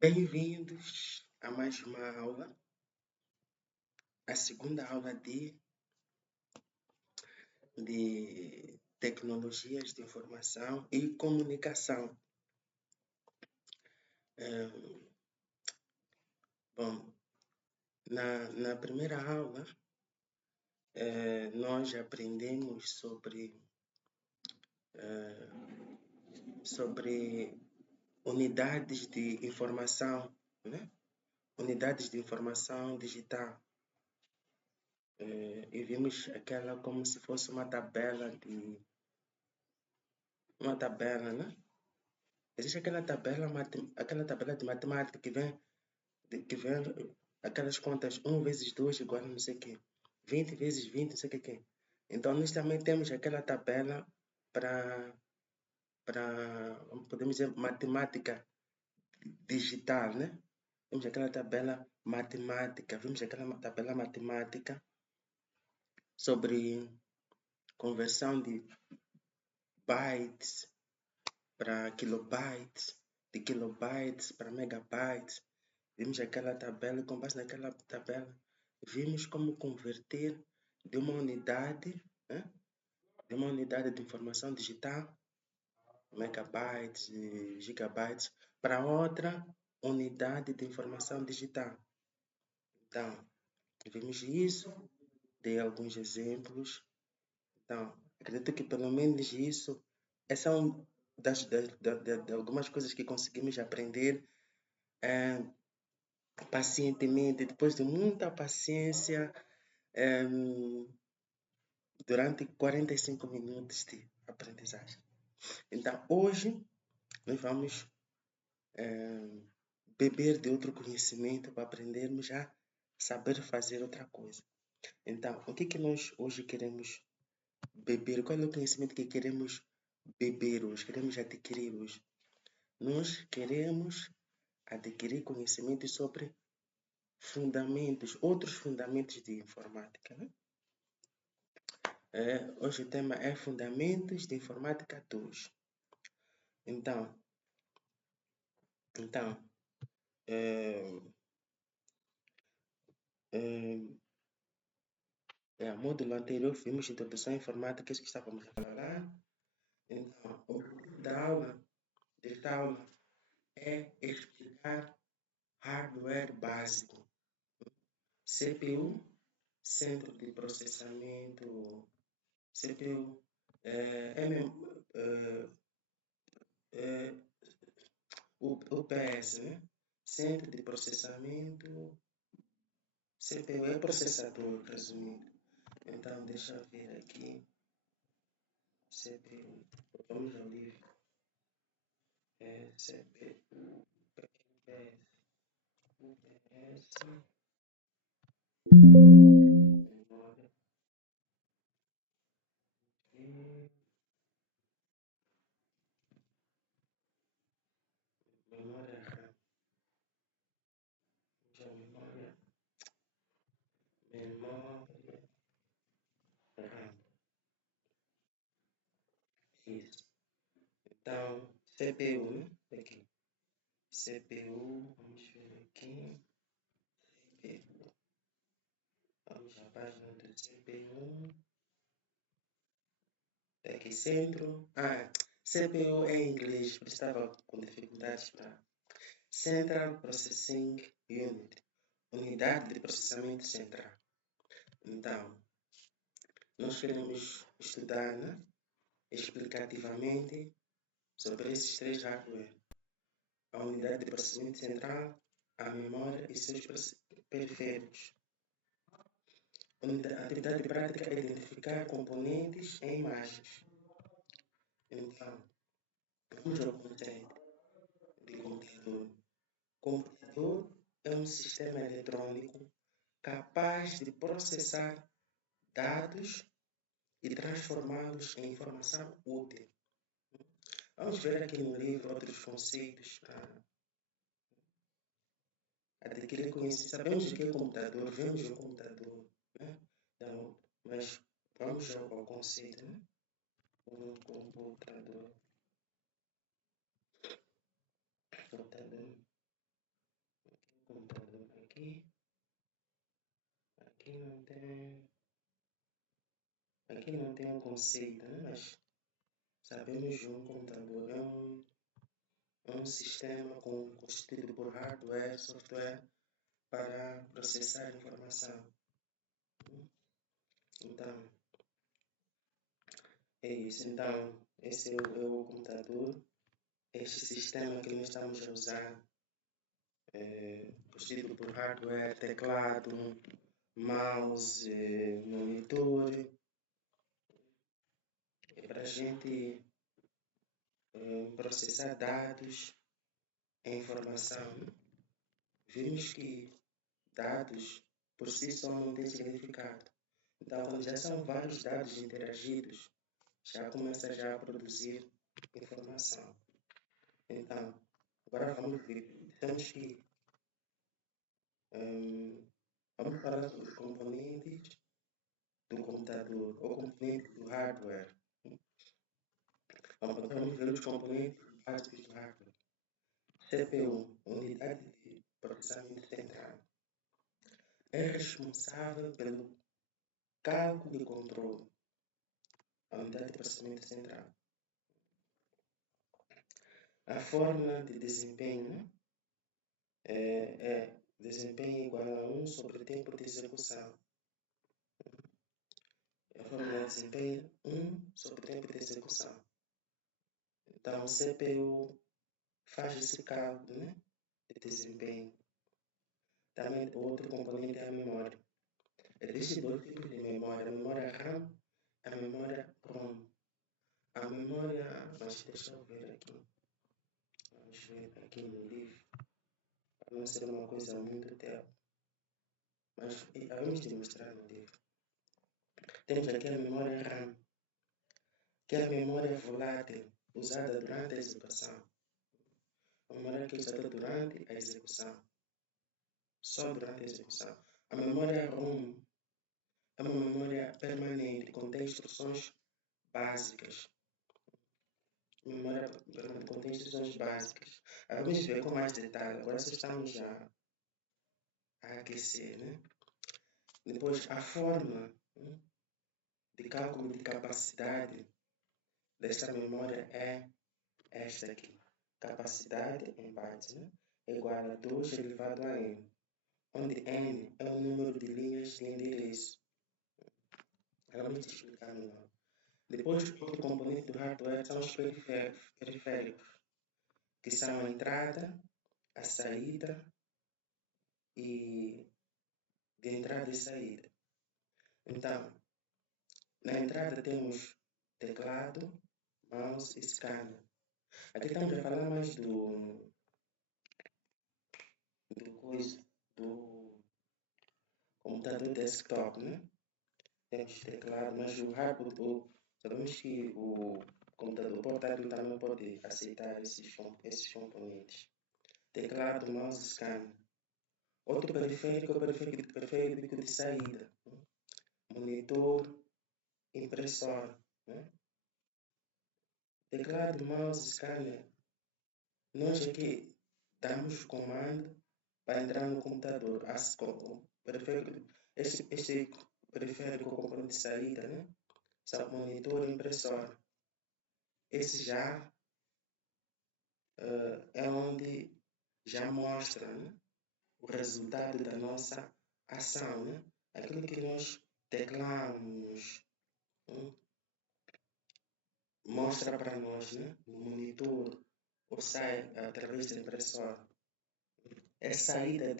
Bem-vindos a mais uma aula, a segunda aula de tecnologias de informação e comunicação. Bom, na primeira aula, nós aprendemos sobre unidades de informação, né? Unidades de informação digital. E vimos aquela como se fosse uma tabela, né? Existe aquela tabela de matemática que vem aquelas contas 1 vezes 2 igual a não sei o quê, 20 vezes 20, não sei o quê. Então, nós também temos aquela tabela para podemos dizer, matemática digital, né? Temos aquela tabela matemática, vimos aquela tabela matemática sobre conversão de bytes para kilobytes, de kilobytes para megabytes. Vimos aquela tabela e com base naquela tabela vimos como converter de uma unidade, né? De uma unidade de informação digital, megabytes, gigabytes, para outra unidade de informação digital. Então, vimos isso, dei alguns exemplos. Então, acredito que pelo menos isso, essa é uma de algumas coisas que conseguimos aprender pacientemente, depois de muita paciência, durante 45 minutos de aprendizagem. Então, hoje, nós vamos beber de outro conhecimento para aprendermos a saber fazer outra coisa. Então, o que nós hoje queremos beber? Qual é o conhecimento que queremos beber hoje, queremos adquirir hoje? Nós queremos adquirir conhecimento sobre fundamentos, outros fundamentos de informática, né? Hoje o tema é Fundamentos de Informática 2. Então, módulo anterior vimos Introdução à Informática, isso que estávamos a falar. Então, o objetivo desta aula é explicar hardware básico. CPU, centro de processamento, CPU, UPS, né? Centro de processamento, CPU é processador, resumindo. Então, deixa eu ver aqui. CPU, vamos ao livro. CPU, UPS, memória e memória RAM. Memória RAM. Isso. Então, CPU, né? Aqui. CPU, vamos ver aqui. CPU. Vamos à página do CPU. Aqui, centro. CPU é em inglês, por isso estava com dificuldades para. Central Processing Unit. Unidade de processamento central. Então, nós queremos estudar, né, explicativamente sobre esses três hardware. A unidade de processamento central, a memória e seus periféricos. A atividade prática é identificar componentes em imagens. Então, vamos ao conceito de computador. Computador é um sistema eletrônico capaz de processar dados e transformá-los em informação útil. Vamos ver aqui no livro outros conceitos para adquirir conhecimento. Sabemos o que é computador, vemos o computador, né? Então, mas vamos ao conceito, né? O computador. aqui não tem. Aqui não tem um conceito, né? Mas sabemos que um computador é um sistema constituído por hardware, software para processar informação. Então, é isso. Então, esse é o computador. Este sistema que nós estamos a usar constituído por hardware, teclado, mouse, monitor. É para a gente processar dados e informação. Vimos que dados por si só não têm significado. Então, quando já são vários dados interagidos, já começa já a produzir informação. Então, agora vamos ver. Temos que vamos falar sobre componentes do computador ou componentes do hardware. Vamos ver os componentes básicos do hardware. CPU, unidade de processamento central, é responsável pelo cálculo e controle, a unidade de processamento central. A fórmula de desempenho é desempenho igual a 1 sobre tempo de execução. A fórmula de desempenho 1 sobre tempo de execução. Então, o CPU faz esse cálculo, né, de desempenho. Também o outro componente é a memória. Existem dois tipos de memória, a memória RAM e a memória ROM. A memória, mas deixa eu ver aqui. Vamos ver aqui no livro. Para não ser uma coisa muito tempo. Mas vamos demonstrar no livro. Temos aqui a memória RAM, que é a memória volátil usada durante a execução. A memória que é usada durante a execução. Só durante a execução. A memória ROM é uma memória permanente, contém instruções básicas. Memória permanente contém instruções básicas. Vamos ver com mais detalhe. Agora só estamos já a aquecer, né? Depois, a forma de cálculo de capacidade desta memória é esta aqui. Capacidade em bytes, né, é igual a 2 elevado a n, onde n é o número de linhas de endereço. Vamos te explicar melhor. Depois, outro componente do hardware são os periféricos, que são a entrada, a saída e de entrada e saída. Então, na entrada temos teclado, mouse e scanner. Aqui estamos a falar mais do computador desktop, né? Temos teclado, mas o hardware, sabemos que o computador portátil também pode aceitar esses componentes. Teclado, mouse, scanner. Outro periférico é o periférico de saída. Monitor, impressora. Né? Teclado, mouse, scanner. Nós aqui damos o comando para entrar no computador. Este periférico componente de saída, né? São monitor e impressora. Esse já é onde já mostra, né, o resultado da nossa ação, né? Aquilo que nós teclamos, mostra para nós, né, no monitor ou sai através da impressora. É saída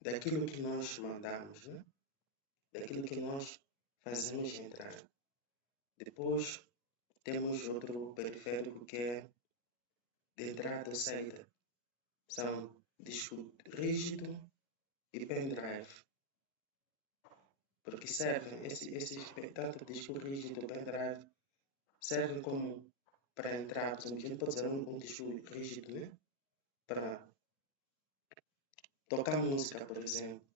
daquilo que nós mandamos, né? Daquilo que nós fazemos entrar. Depois temos outro periférico que é de entrada ou saída. São disco rígido e pendrive. Porque servem, tanto disco rígido e pendrive, servem como para entrar. Por exemplo, a gente pode usar um disco rígido, né, para tocar música, por exemplo.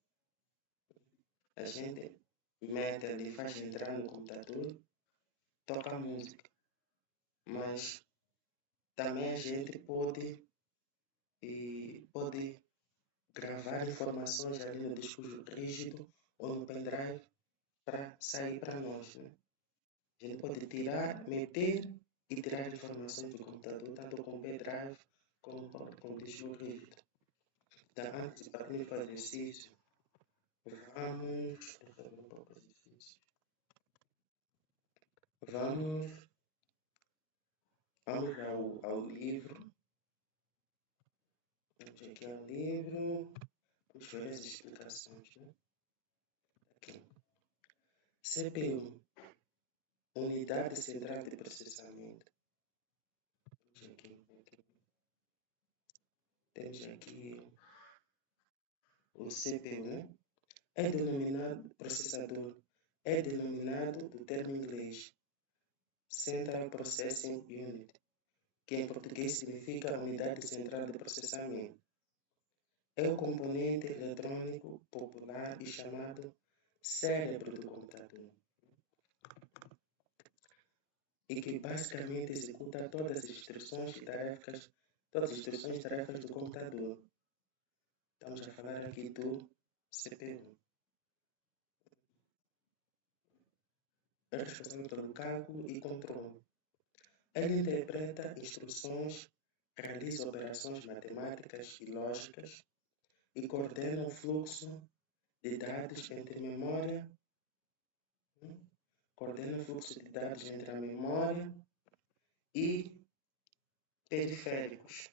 A gente mete ali, faz entrar no computador, toca música. Mas também a gente pode gravar informações ali no disco rígido ou no pendrive para sair para nós, né? A gente pode tirar, meter e tirar informações do computador, tanto com pendrive como com disco rígido. Então, antes de partir para o exercício, vamos fazer um pouco de exercício. Vamos ao livro. Vamos aqui ao livro. Vamos ver as explicações, né? Aqui. CPU, Unidade Central de Processamento. Temos aqui o CPU, né? É denominado processador. É denominado do termo inglês Central Processing Unit, que em português significa Unidade Central de Processamento. É o componente eletrônico popular e chamado cérebro do computador, e que basicamente executa todas as instruções e tarefas do computador. Estamos a falar aqui do CPU. É responsável pelo cálculo e controle. Ele interpreta instruções, realiza operações matemáticas e lógicas e coordena o fluxo de dados entre memória, a memória e periféricos.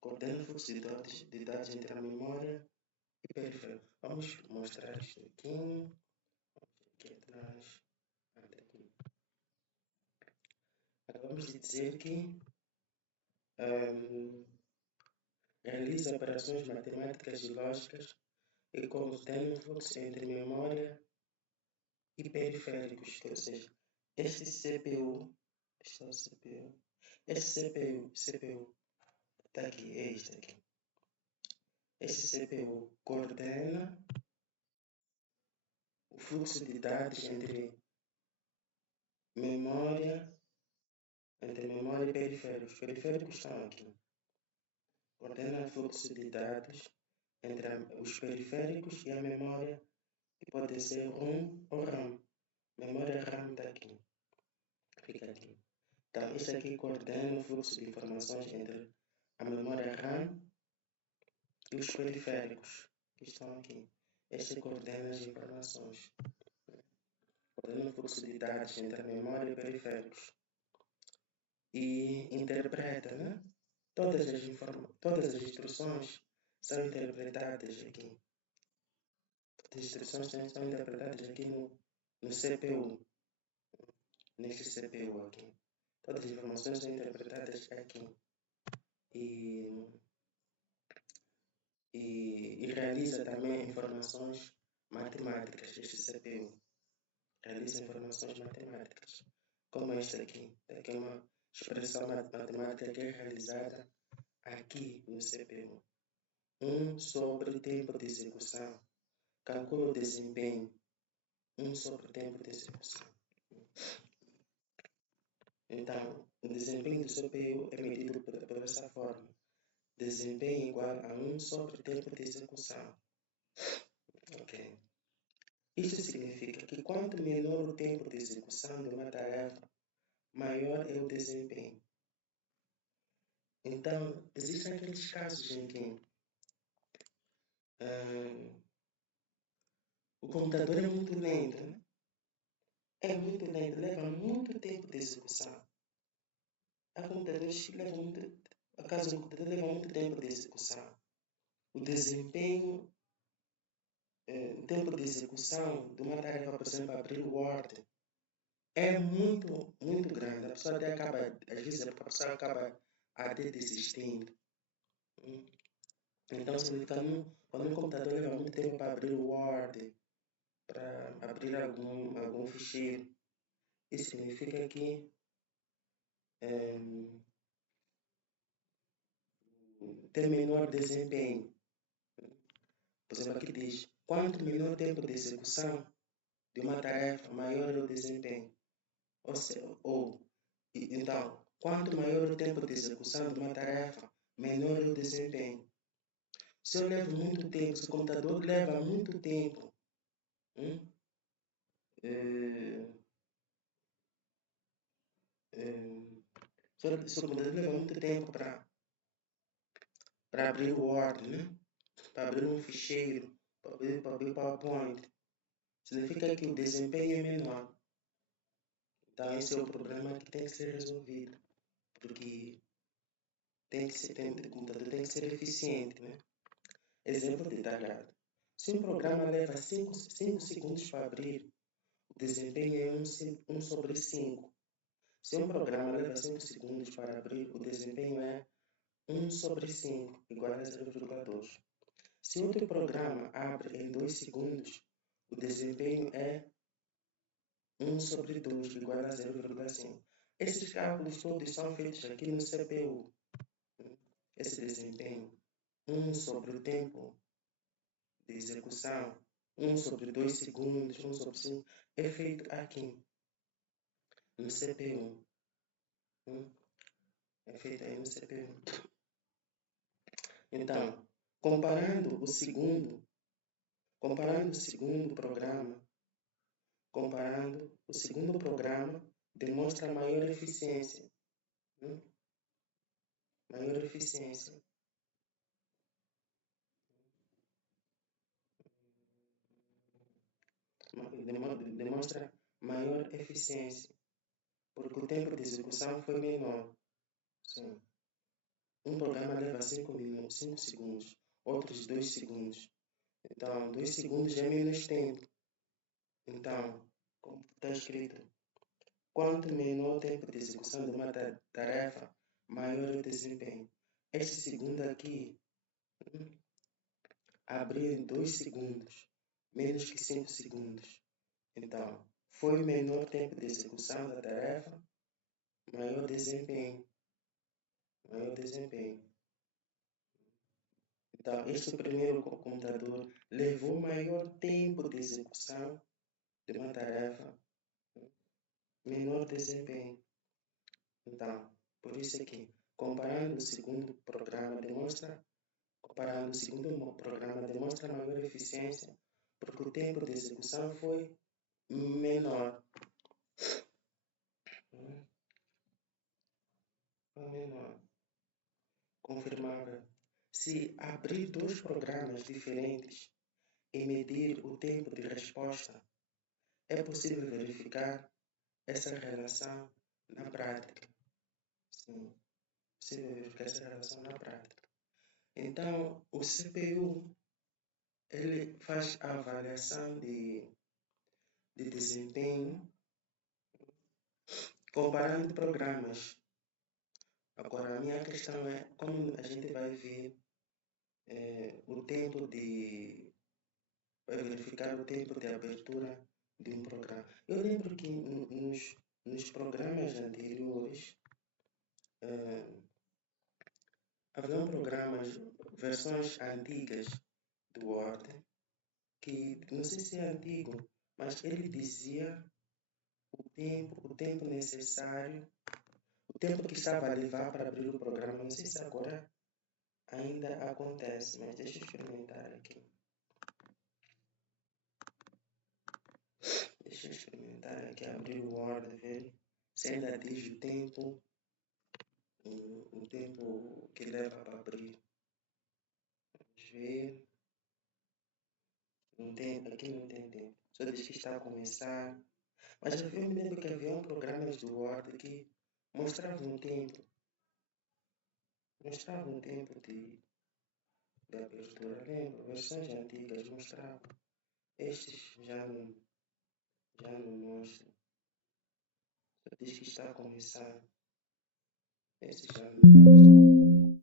Coordena o fluxo de dados entre a memória e periféricos. Vamos mostrar isto aqui atrás. Aqui. Agora vamos dizer que realiza operações matemáticas e lógicas e coordena o fluxo entre memória e periféricos, ou seja, este CPU está aqui, é este aqui. Este CPU coordena o fluxo de dados entre memória e periféricos. Os periféricos estão aqui. Coordena o fluxo de dados entre os periféricos e a memória, que pode ser ROM ou RAM. Memória RAM está aqui. Fica aqui. Então, este aqui coordena o fluxo de informações entre a memória RAM e os periféricos que estão aqui. Este coordena as informações. Coordena o fluxo de dados entre a memória e periféricos. E interpreta, né? Todas as instruções são interpretadas aqui. As instruções são interpretadas aqui no CPU. Neste CPU aqui. Todas as informações são interpretadas aqui. E realiza também informações matemáticas. Este CPU realiza informações matemáticas, como esta aqui. Aqui é uma expressão matemática que é realizada aqui no CPU. 1 sobre o tempo de execução. Calcula o desempenho. 1 sobre o tempo de execução. Então, o desempenho do CPU é medido por essa forma. Desempenho igual a 1 sobre o tempo de execução. Ok. Isso significa que quanto menor o tempo de execução de uma tarefa, maior é o desempenho. Então, existem aqueles casos em que o computador é muito lento, né? É muito lento, leva muito tempo de execução. Há computadores que levam o computador leva muito tempo de execução. O desempenho, o tempo de execução de uma tarefa, por exemplo, abrir o Word, é muito, muito grande. A pessoa até acaba, às vezes a pessoa acaba até desistindo. Então, significa quando um computador leva muito tempo para abrir o Word, para abrir algum ficheiro, isso significa que tem menor desempenho. Por exemplo, aqui diz, quanto menor o tempo de execução de uma tarefa, maior é o desempenho. Então, quanto maior o tempo de execução de uma tarefa, menor é o desempenho. Se eu levo muito tempo, se o computador leva muito tempo, eh, se o computador leva muito tempo para abrir o Word, né? Para abrir um ficheiro, para abrir o PowerPoint, significa que o desempenho é menor. Então, esse é o problema que tem que ser resolvido, porque o computador tem que ser eficiente, né? Exemplo detalhado. Se um programa leva 5 segundos para abrir, o desempenho é 1 sobre 5. Se um programa leva 5 segundos para abrir, o desempenho é 1 sobre 5, igual a 0,2. Se outro programa abre em 2 segundos, o desempenho é 1 sobre 2, igual a 0,5. Esses cálculos todos são feitos aqui no CPU. Esse desempenho, 1 sobre o tempo de execução, 1 sobre 2 segundos, 1 sobre 5, é feito aqui no CPU. É feito aí no CPU. Então, comparando o segundo programa, demonstra maior eficiência. Maior eficiência. Demonstra maior eficiência, porque o tempo de execução foi menor. Sim. Um programa leva 5 segundos, outros 2 segundos. Então, 2 segundos é menos tempo. Então, como está escrito, quanto menor o tempo de execução de uma tarefa, maior o desempenho. Este segundo aqui abriu em 2 segundos, menos que 5 segundos. Então, foi menor tempo de execução da tarefa, maior desempenho. Então, este primeiro computador levou maior tempo de execução de uma tarefa, menor desempenho. Então, por isso aqui, comparando o segundo programa demonstra maior eficiência, porque o tempo de execução foi menor. Confirmável. Se abrir dois programas diferentes e medir o tempo de resposta, é possível verificar essa relação na prática. Sim, é possível verificar essa relação na prática. Então, o CPU ele faz a avaliação de desempenho comparando programas. Agora, a minha questão é como a gente vai ver o tempo de... vai verificar o tempo de abertura de um programa. Eu lembro que nos programas anteriores haviam programas, versões antigas do Word, que não sei se é antigo, mas ele dizia o tempo necessário, o tempo que estava a levar para abrir o programa. Não sei se agora ainda acontece, mas deixa eu experimentar aqui. Deixa eu experimentar aqui, abrir o Word, ver se ainda diz o tempo que leva para abrir. Vamos ver. Não tem, aqui não tem tempo. Só diz que está a começar. Mas eu me lembro que havia programas do Word que mostravam um tempo. Mostravam um tempo de abertura. Lembro, versões antigas mostravam. Estes já não mostram. Só diz que está a começar. Estes já não mostram.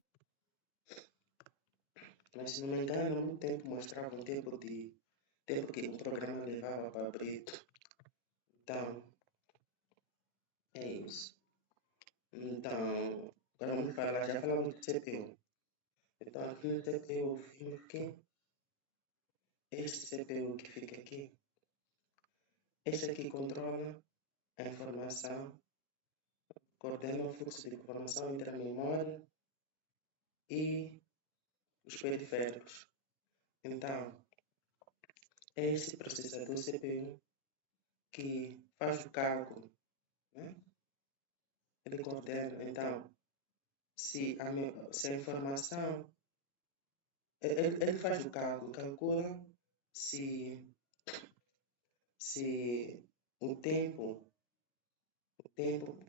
Mas se não me engano, há muito tempo mostrava um tempo que o programa levava para abrir. Então, é isso. Então, agora vamos falar, já falamos de CPU. Então, aqui no CPU vimos que este CPU que fica aqui, este aqui controla a informação, coordena o fluxo de informação entre a memória e os periféricos. Então, é este processador CPU que faz o cálculo, né? Ele coordena. Então, se a informação, ele faz o cálculo, calcula se, se o tempo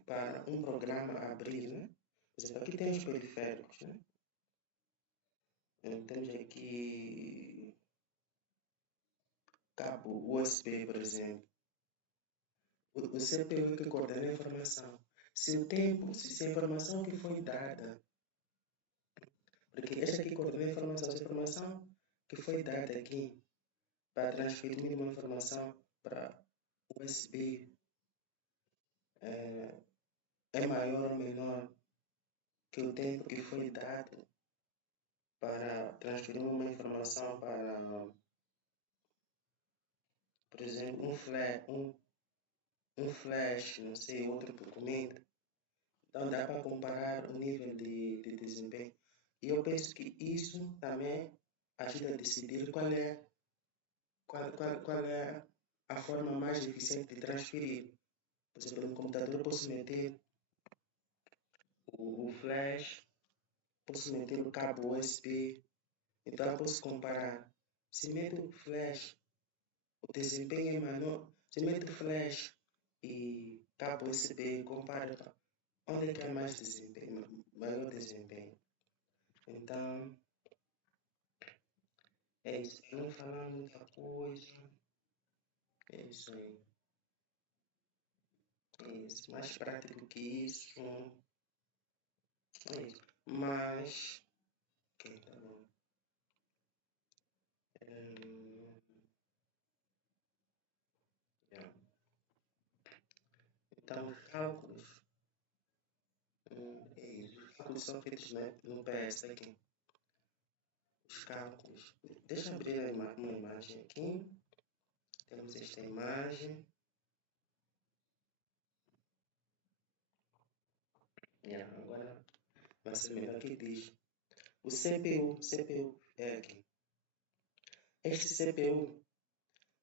para um programa abrir, né? Por exemplo, aqui tem os periféricos, né? Temos aqui cabo USB, por exemplo. O CPU que coordena a informação. Se a informação que foi dada, porque este aqui coordena a informação, se a informação que foi dada aqui para transferir uma informação para USB é maior ou menor que o tempo que foi dado para transferir uma informação para, por exemplo, um flash, não sei, outro documento. Então dá para comparar o nível de desempenho. E eu penso que isso também ajuda a decidir qual é a forma mais eficiente de transferir. Por exemplo, no computador eu posso meter o flash, posso meter o cabo USB, então eu posso comparar. Se meto o flash, o desempenho é menor. Se meto flash e cabo USB, comparo onde é que há mais desempenho, maior desempenho. Então, é isso. Eu não falar muita coisa. É isso aí. É isso. Mais prático que isso. É isso. Mas. Ok, tá bom. Yeah. Então, os cálculos. É isso. Os cálculos são feitos no PS aqui. Os cálculos. Deixa eu abrir uma imagem aqui. Temos esta imagem. Yeah, agora vai ser melhor que diz. O CPU é aqui. Este CPU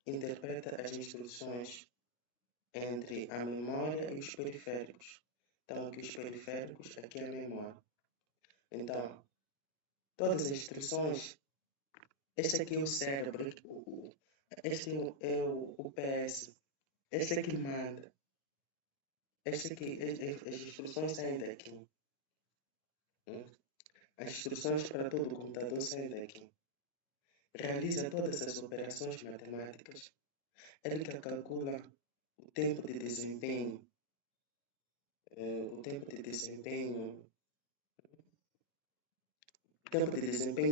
interpreta as instruções entre a memória e os periféricos. Então, aqui os periféricos, aqui é a memória. Então, todas as instruções, este aqui é o cérebro, este é o PS, este aqui manda. Este aqui, as instruções saem daqui. As instruções para todo o computador saem daqui. Realiza todas as operações matemáticas. Ele que calcula o tempo de desempenho,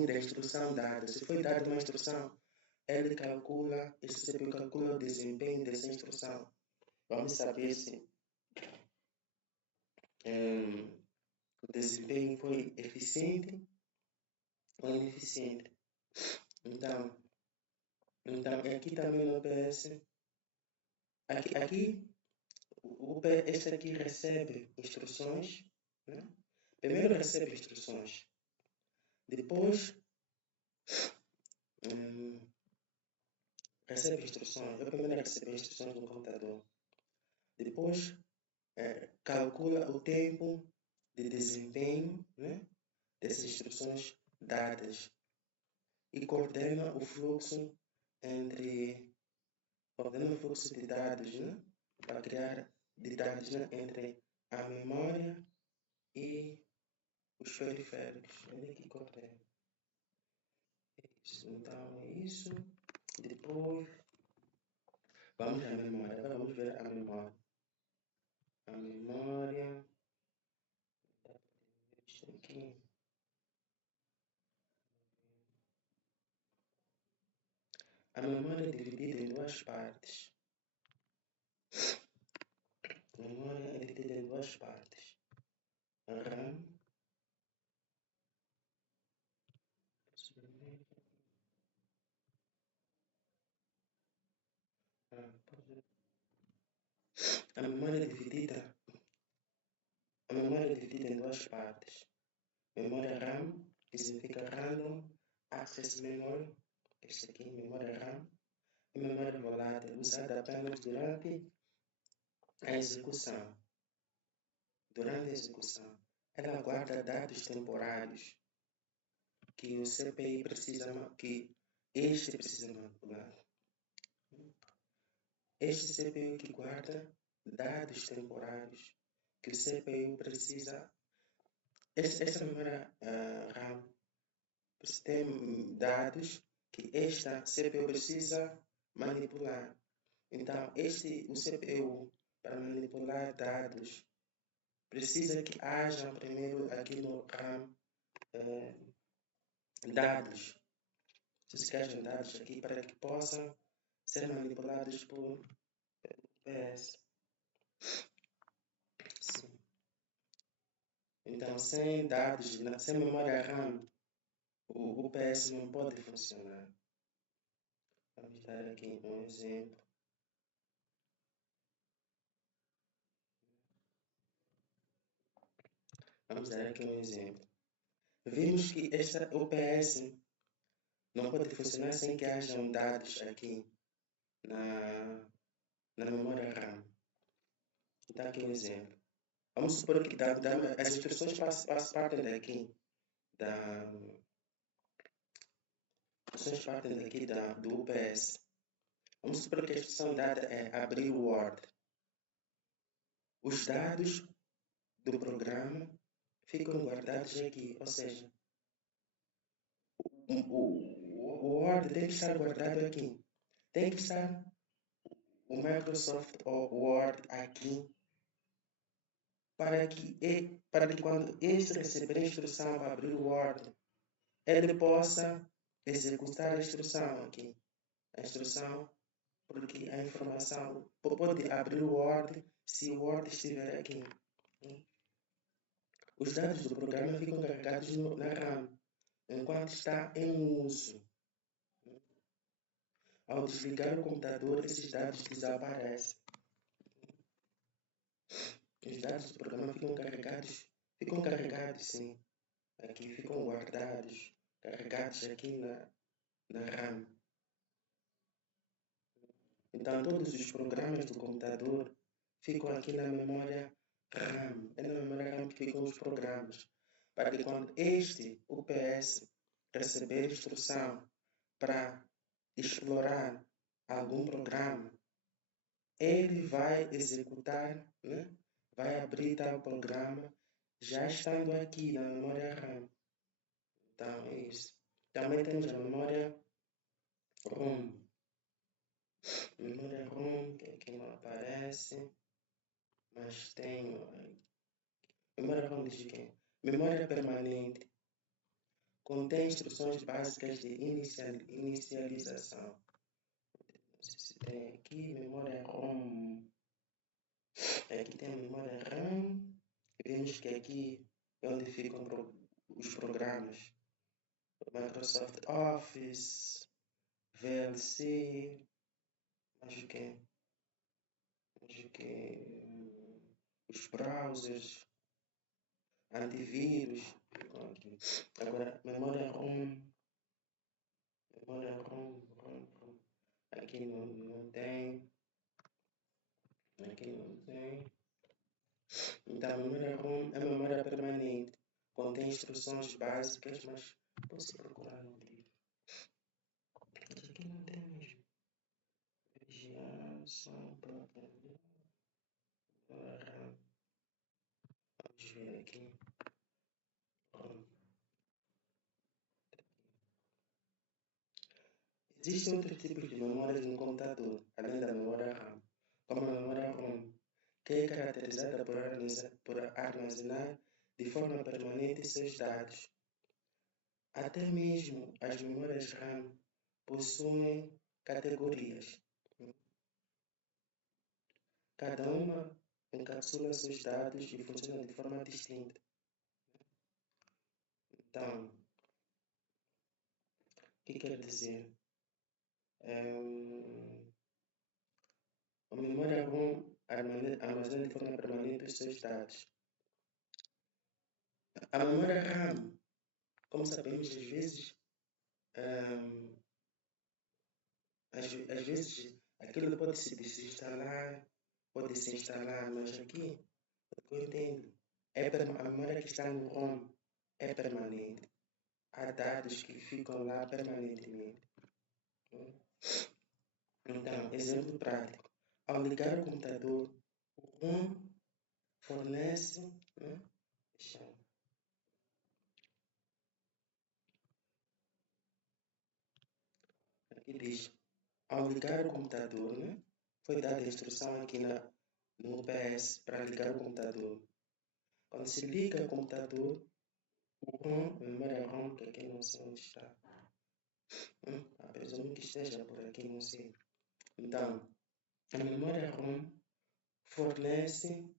da instrução dada. Se foi dada uma instrução, ele calcula, esse CPU calcula o desempenho dessa instrução. Vamos saber se o desempenho foi eficiente ou ineficiente. Então aqui também no PS, este aqui recebe instruções, né? Primeiro recebe instruções, depois recebe instruções. Eu primeiro recebi instruções no computador, depois calcula o tempo de desempenho, né, dessas instruções dadas e coordena o fluxo de dados, né, para criar de dados, né, entre a memória e os periféricos. Ele que coordena. Isso. Então é isso. Depois vamos à memória. Agora vamos ver a memória. A memória. Isso aqui. A memória é dividida em duas partes. A memória é dividida em duas partes. A RAM. A memória é dividida em duas partes. Memória RAM que significa Random Access Memory, este aqui, memória RAM, e memória volátil, usada apenas durante a execução. Durante a execução, ela guarda dados temporários que o CPI precisa, que este precisa manipular. Este CPU que guarda dados temporários que o CPU precisa. Essa memória RAM tem dados que esta CPU precisa manipular. Então, o CPU, para manipular dados, precisa que haja primeiro aqui no RAM dados. Precisa que hajam dados aqui para que possam ser manipulados por PS. Sim. Então, sem dados, sem memória RAM, o PS não pode funcionar. Vamos dar aqui um exemplo. Vamos dar aqui um exemplo. Vimos que esta OPS não pode funcionar sem que hajam dados aqui na memória RAM. Então aqui um exemplo. Vamos supor que as instruções partem daqui do UPS. Vamos supor que a instrução dada é abrir o Word. Os dados do programa ficam guardados aqui, ou seja, o Word tem que estar guardado aqui. Tem que estar o Microsoft Word aqui para que quando este receber a instrução para abrir o Word, ele possa executar a instrução aqui. A instrução, porque a informação pode abrir o Word se o Word estiver aqui. Os dados do programa ficam carregados na RAM, enquanto está em uso. Ao desligar o computador, esses dados desaparecem. Os dados do programa ficam carregados sim. Aqui ficam guardados, carregados aqui na RAM. Então, todos os programas do computador ficam aqui na memória RAM. É na memória RAM que ficam os programas. Para que quando este UPS receber instrução para explorar algum programa, ele vai executar, né? Vai abrir tal programa já estando aqui na memória RAM. Então, é isso. Também temos a memória ROM. Memória ROM, que aqui não aparece, mas tem. Memória ROM diz o quê? Memória permanente. Contém instruções básicas de inicialização. Não sei se tem aqui, memória ROM. Aqui tem a memória RAM. Vemos que aqui é onde ficam os programas. Microsoft Office, VLC, mais o que? Os browsers, antivírus. Agora, memória ROM. Aqui não tem. Aqui não tem. Então, a memória ROM é memória permanente. Contém instruções básicas, mas posso procurar no livro. Aqui não tem mesmo. Vigiação, própria. Vamos ver aqui. Existem outros tipos de memórias no computador, além da memória RAM, como a memória ROM, que é caracterizada por armazenar de forma permanente seus dados. Até mesmo as memórias RAM possuem categorias. Cada uma encapsula seus dados e funciona de forma distinta. Então, o que quer dizer? A memória ROM armazena de forma permanente os seus dados. A memória RAM como sabemos, às vezes aquilo pode se desinstalar, pode se instalar, mas aqui, o que eu entendo, a memória que está no ROM é permanente. Há dados que ficam lá permanentemente. Então, exemplo prático. Ao ligar o computador, o ROM fornece... Aqui diz, ao ligar o computador, foi dada a instrução aqui no PS para ligar o computador. Quando se liga o computador, o ROM, a memória ROM, que aqui não sei onde está. Presumo que esteja por aqui, não sei. Então, a memória ROM fornece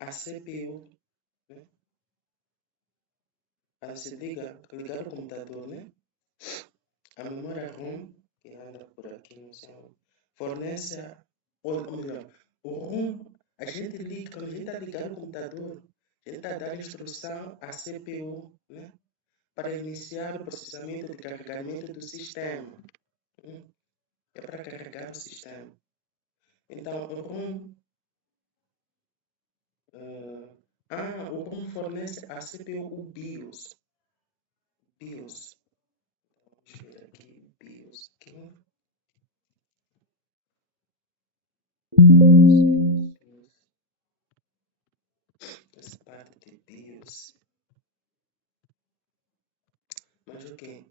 a CPU, a se ligar o computador, a memória ROM, que anda por aqui, não sei onde, fornece, ou melhor, o ROM, a gente liga, quando a gente está ligando o computador, a gente está a dar instrução à CPU, para iniciar o processamento de carregamento do sistema. É para carregar o sistema. Então, o ROM, o ROM fornece a CPU o BIOS. BIOS. Vamos ver aqui, BIOS. Essa parte de BIOS. Mas o que?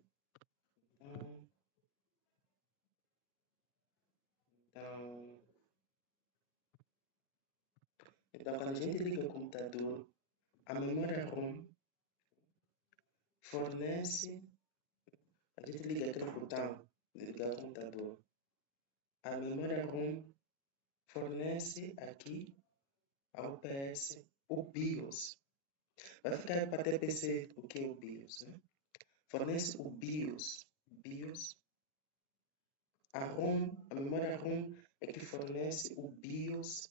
Então, quando a gente liga o computador, a memória ROM fornece, a gente liga aquele botão de ligar o computador. A memória ROM fornece aqui ao PS o BIOS. Vai ficar para ter PC o que é o BIOS, Fornece o BIOS. BIOS. A ROM, a memória ROM é que fornece o BIOS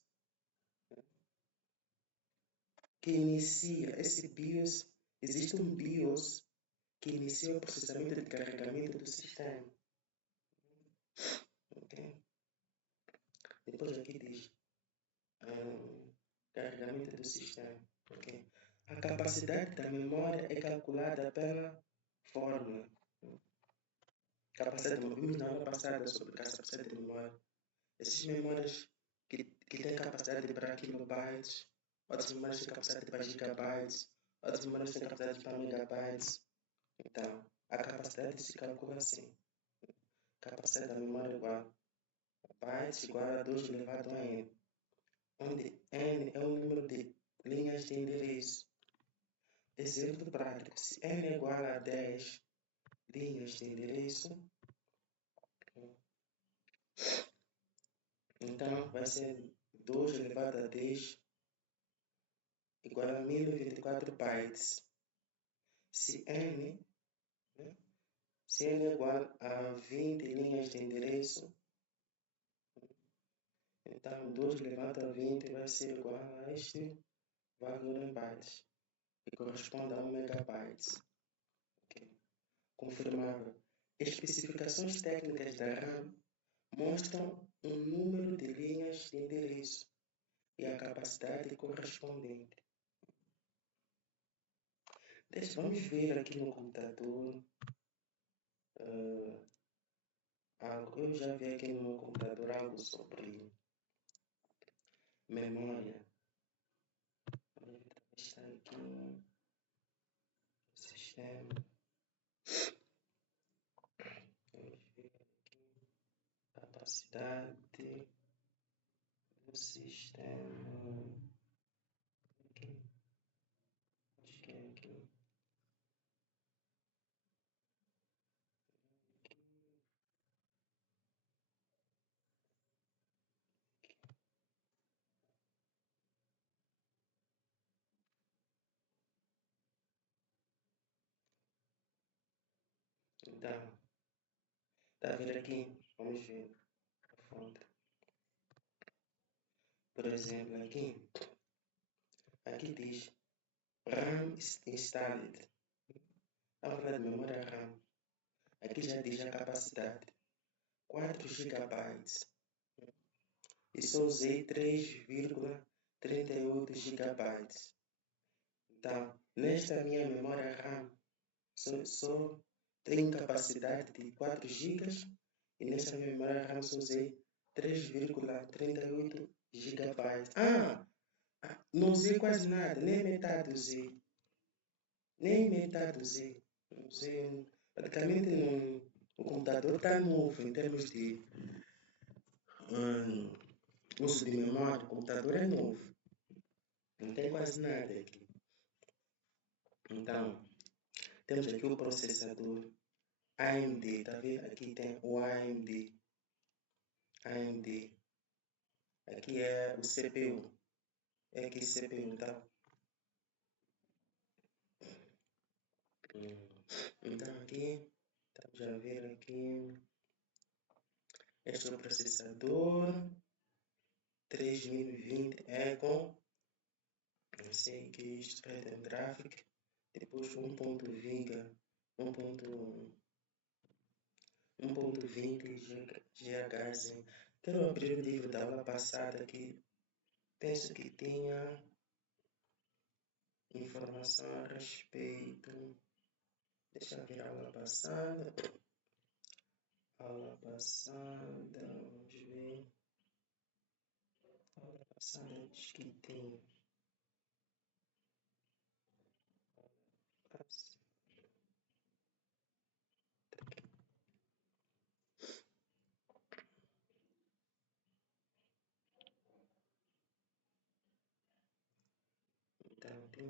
que inicia. Esse BIOS, existe um BIOS que inicia o processamento de carregamento do sistema. Okay? Depois aqui diz carregamento do sistema. Okay? A capacidade da memória é calculada pela fórmula. Capacidade, vimos na aula passada sobre capacidade de memória. Essas memórias que têm capacidade para kilobytes, outras memórias têm capacidade para gigabytes, outras memórias têm capacidade para megabytes. Então, a capacidade se calcula assim. Capacidade da memória igual a bytes igual a 2 elevado a n, onde n é o número de linhas de endereço. Exemplo prático, se n é igual a 10 linhas de endereço, então vai ser 2 elevado a 10 igual a 1024 bytes. Se n é igual a 20 linhas de endereço, então 2 elevado a 20 vai ser igual a este valor em bytes, que corresponde a 1 megabytes. Okay. Confirmável. Especificações técnicas da RAM mostram um número de linhas de endereço e a capacidade correspondente. Vamos ver aqui no computador algo. Eu já vi aqui no meu computador algo sobre memória. Está aqui no sistema. Vamos ver aqui. Capacidade do sistema. Aqui. Acho que é aqui. Então, está a ver aqui? Vamos ver a fonte. Por exemplo, aqui diz RAM installed. A falar de memória RAM. Aqui já diz a capacidade. 4 GB. E só usei 3,38 GB. Então, nesta minha memória RAM, só tenho capacidade de 4 GB. E nesta minha memória RAM só usei 3,38 GB. Não usei quase nada, nem metade usei. Não usei. Praticamente o computador está novo em termos de uso de memória. O computador é novo. Não tem quase nada aqui. Então, temos aqui o processador AMD. Tá vendo? Aqui tem o AMD. Aqui é o CPU. É aqui CPU, tá? Então aqui, estamos a ver aqui. Este é o processador 3020 Eco. Não sei o que é isto, Radeon Graphic. Depois 1.20 GHz. Quero abrir o livro da aula passada aqui. Penso que tinha informação a respeito. Deixa eu ver a aula passada. Vamos ver. A aula passada diz que tem. Então, tem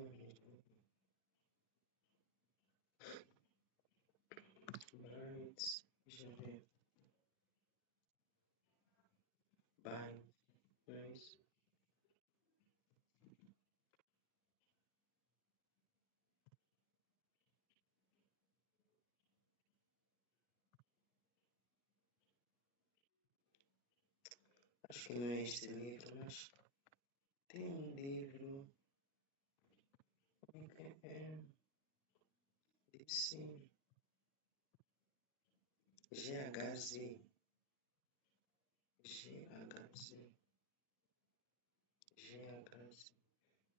bytes, deixa eu ver. Bytes. Acho que não é este livro, mas tem um livro. Como é que é? Sim. GHZ.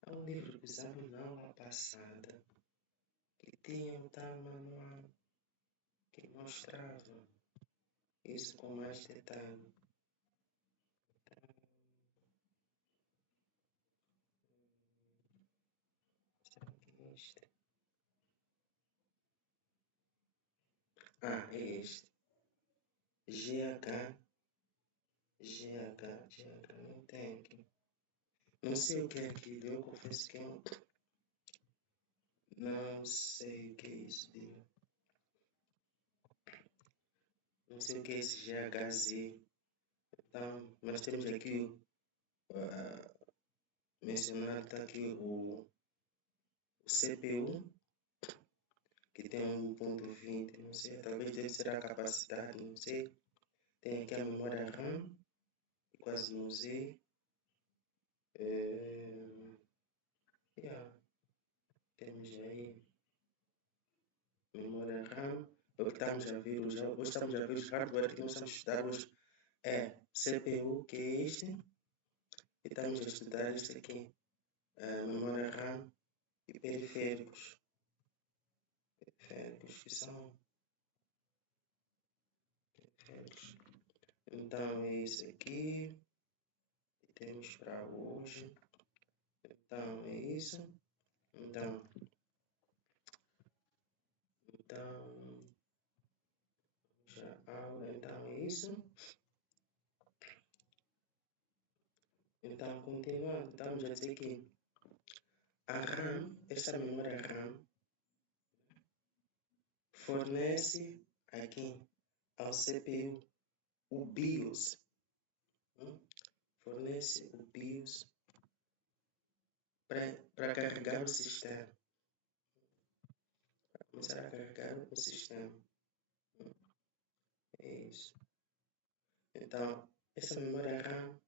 É um livro que usamos na aula passada, que tinha um tal manual que mostrava isso com mais detalhe. Será que é este? É este. GH, não tem aqui. Não sei o que é aquilo, eu confesso que eu não sei o que é isso. Não sei o que é esse GHZ. Então, nós temos aqui mencionado tá aqui o CPU, que tem 1.20, não sei, talvez deve ser a capacidade, não sei. Tem aqui a memória RAM, que quase não usei. Temos aí memória RAM. Hoje estamos a ver os hardware que nós estamos a estudar hoje. É CPU, que é este. E estamos a estudar este aqui. Memória RAM e periféricos. Que são periféricos. Então é isso aqui que temos para hoje. Então é isso. Então já aula, então é isso. Então continuando, estamos a dizer que a RAM, esta memória RAM, fornece aqui ao CPU o BIOS. Fornece o BIOS para carregar o sistema. Para começar a carregar o sistema. É isso. Então, essa memória RAM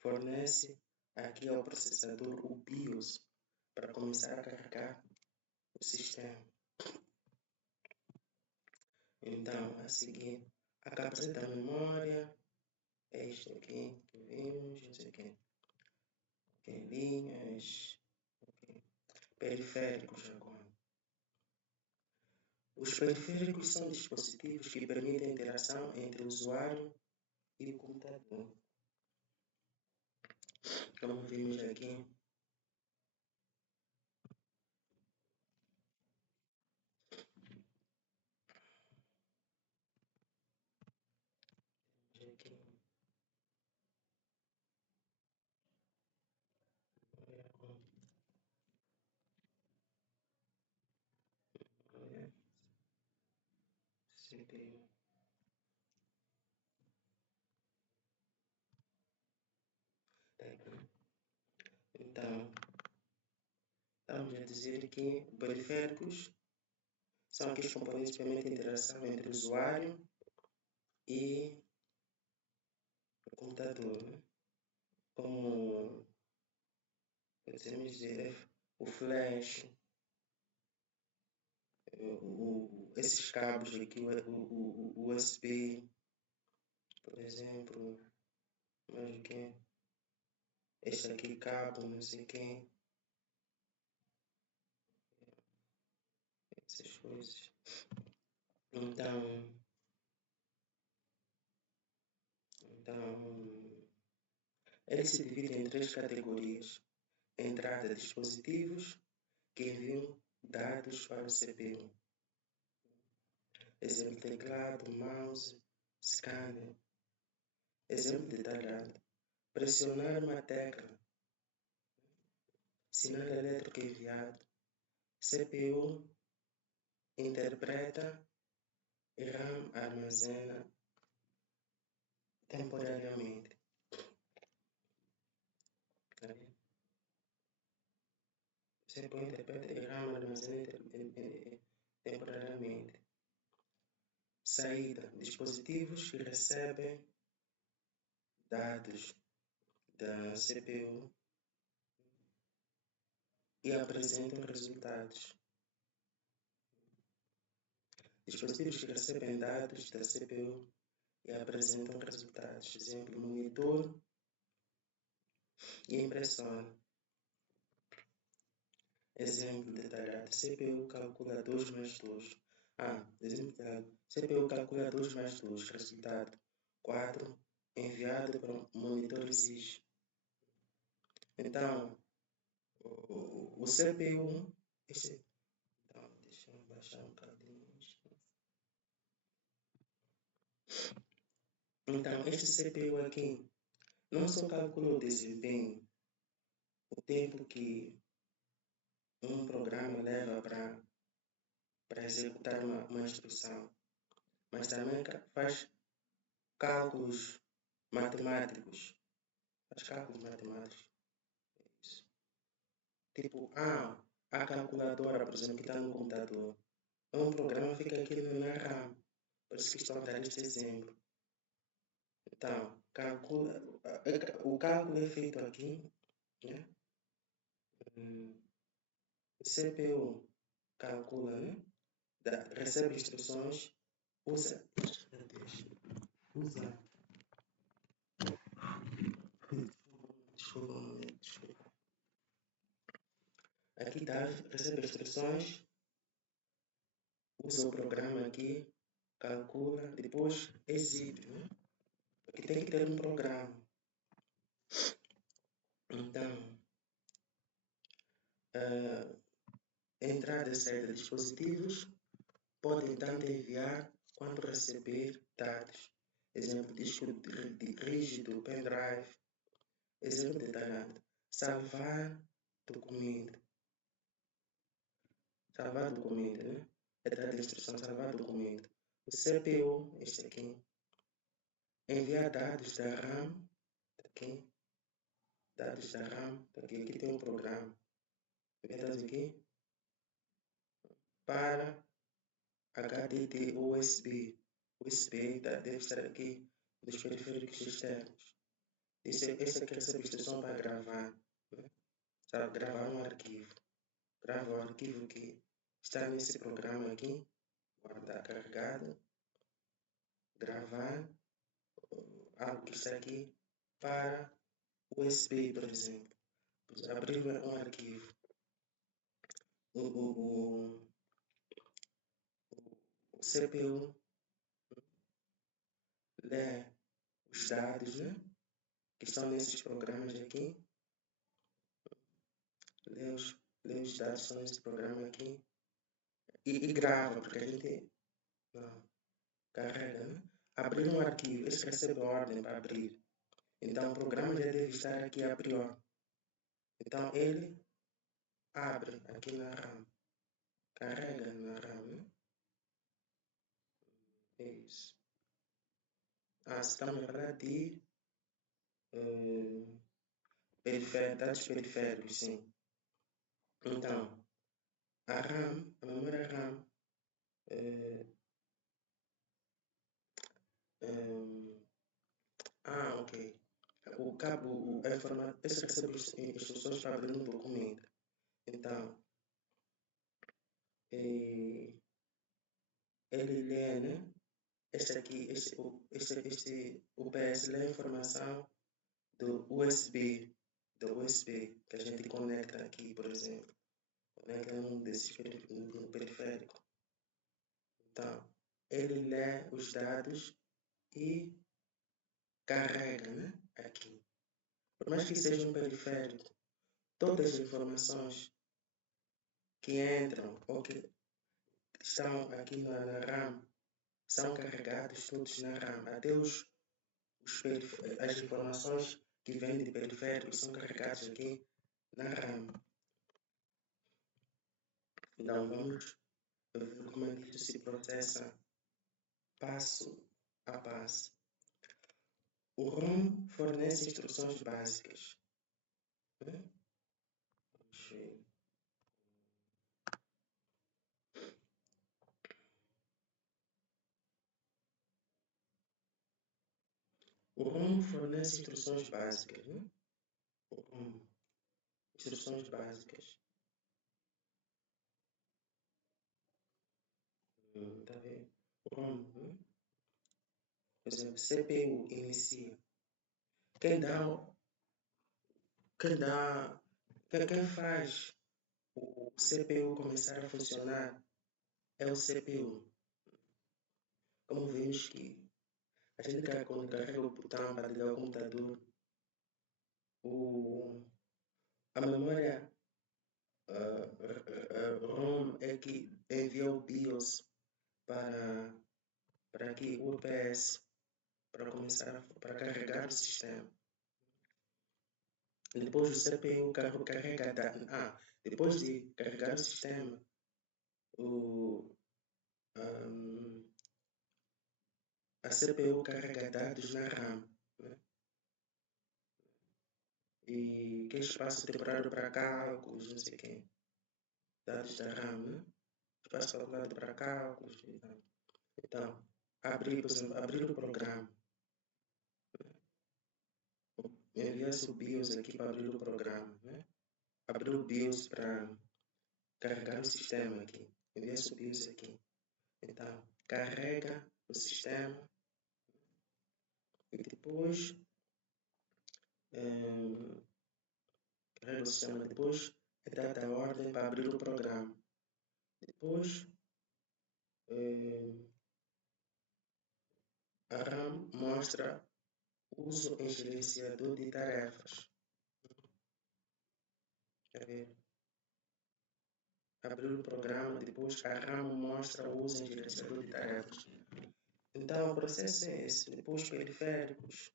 fornece aqui ao processador o BIOS para começar a carregar o sistema. Então, a seguir, a capacidade da memória é isto aqui que vimos, não sei o quê. Okay, linhas, okay. Periféricos agora. Os periféricos são dispositivos que permitem a interação entre o usuário e o computador. Como vimos aqui, CPU. Então, estamos a dizer que periféricos são aqueles componentes que permitem a interação entre o usuário e o computador, né? Como podemos dizer, o flash, esses cabos aqui, o USB, por exemplo, mais o que? Este aqui cabo, não sei quem, essas coisas. Então, ele se divide em 3 categorias. Entrada de dispositivos que enviam dados para o CPU. Exemplo, teclado, mouse, scanner. Exemplo detalhado. Pressionar uma tecla. Sinal elétrico enviado. CPU interpreta e RAM armazena temporariamente. CPU interpreta e RAM armazena temporariamente. Saída. Dispositivos que recebem dados da CPU e apresentam resultados. Dispositivos que recebem dados da CPU e apresentam resultados. Exemplo, monitor e impressora. Exemplo detalhado. CPU calcula 2 mais 2. Exemplo detalhado. CPU calcula 2 mais 2. Resultado 4. Enviado para o monitor exige. Então, o CPU... Então, deixa eu baixar um bocadinho. Então, este CPU aqui não só calcula o desempenho, o tempo que um programa leva para executar uma instrução, mas também faz cálculos matemáticos. Faz cálculos matemáticos. Isso. Tipo, a calculadora, por exemplo, que está no computador, é um programa que fica aqui na RAM. Por isso que estou a dar este exemplo. Então, o cálculo é feito aqui, né? O CPU calcula, né? Recebe instruções, usa. Desculpa. Aqui está, recebe instruções, usa o programa aqui, calcula, depois exibe, né? Aqui tem que ter um programa. Então, entrada e saída de dispositivos podem tanto enviar quanto receber dados. Exemplo, disco rígido, pendrive. Exemplo detalhado. Salvar documento. Salvar documento, né? Entrada de instrução, salvar documento. O CPU, este aqui. Enviar dados da RAM, aqui. Dados da RAM, aqui tem um programa. Enviar dados aqui para HDD USB. USB deve estar aqui dos periféricos externos. Esse aqui recebe instrução para gravar. Né? Sabe, gravar um arquivo. Grava o arquivo que está nesse programa aqui, guarda carregado. gravar algo que está aqui para USB, por exemplo. Abrir um arquivo. O CPU lê os dados, né, que estão nesses programas aqui. Lê os dados que estão nesse programa aqui. E grava, porque a gente carrega, né? Abrir um arquivo, esse recebe a ordem para abrir. Então o programa já deve estar aqui a priori. Então ele abre aqui na RAM. Carrega na RAM, né? É isso. Estamos a falar de dados periféricos, sim. Então, a RAM, a memória RAM, ok. O cabo, a informação, esse recebe instruções para abrir um documento. Então, ele lê, né? Este aqui, o PS lê a informação do USB, que a gente conecta aqui, por exemplo. Conecta num desses periférico. Então, ele lê os dados e carrega, né, aqui. Por mais que seja um periférico, todas as informações que entram ou que estão aqui na RAM são carregadas todos na RAM. Até as informações que vêm de periféricos são carregadas aqui na RAM. Então vamos ver como é que isso se processa passo a passo. O ROM fornece instruções básicas. O ROM fornece instruções básicas. O ROM, instruções básicas. Tá vendo? O ROM, por exemplo, CPU inicia. Quem faz o CPU começar a funcionar é o CPU. Como vemos que a gente quando carrega o botão para ligar o computador, a memória ROM é que envia o BIOS para aqui o UPS para começar para carregar o sistema. Depois o CPU carrega depois de carregar o sistema, a CPU carrega dados na RAM, né? E que espaço temporário para cálculos, não sei o quê. Dados da RAM, né? Espaço calculado para cálculos. Então, por exemplo, abrir o programa. Envia-se o BIOS aqui para abrir o programa, né? Abrir o BIOS para carregar o sistema aqui. Envia-se o BIOS aqui. Então, carrega o sistema e depois carrega o sistema, depois é dada a ordem para abrir o programa. Depois a RAM mostra uso em gerenciador de tarefas. Quer ver? Abrir o programa, depois a RAM mostra o uso em gerenciador de tarefas. Então o processo é esse. Depois periféricos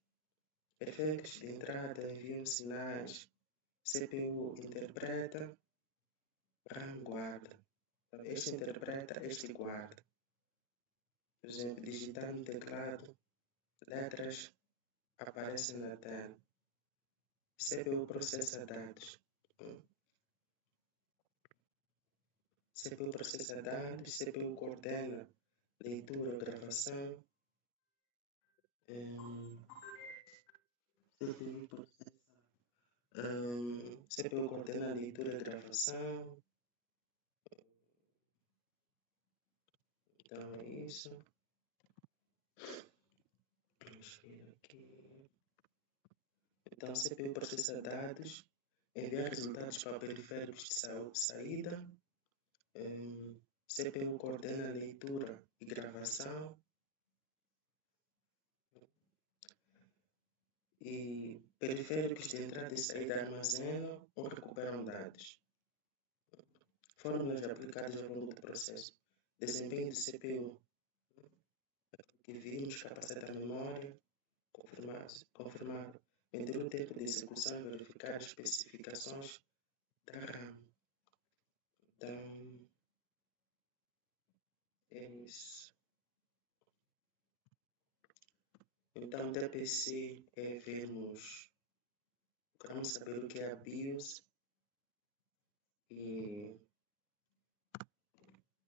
de entrada enviam sinais, CPU interpreta, RAM guarda. Este interpreta, este guarda. Por exemplo, digitar no teclado, letras aparecem na tela. CPU processa dados. CPU processa dados, CPU coordena leitura, gravação. CPU coordena leitura e gravação. Então é isso. Vamos ver aqui. Então, CPU processa dados, enviar resultados para periféricos de saída. CPU coordena a leitura e gravação. E periféricos de entrada e saída armazenam ou recuperam dados. Fórmulas aplicadas ao longo do processo. Desempenho do CPU. Que vimos, capacidade da memória, confirmado. Medir o tempo de execução e verificar as especificações da RAM. Então, é isso. Então, TPC é vermos, vamos saber o que é a BIOS e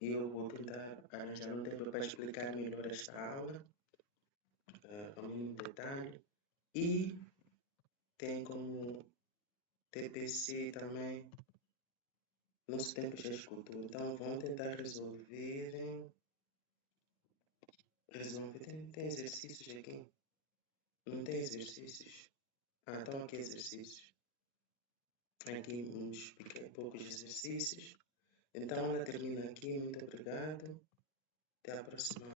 eu vou tentar arranjar um tempo para explicar melhor esta aula, ao mínimo detalhe, e tem como TPC também, nosso tempo já escutou, então vamos tentar resolver. Tem exercícios aqui? Não tem exercícios? Então aqui exercícios. Aqui uns poucos exercícios. Então ela termina aqui. Muito obrigado. Até a próxima.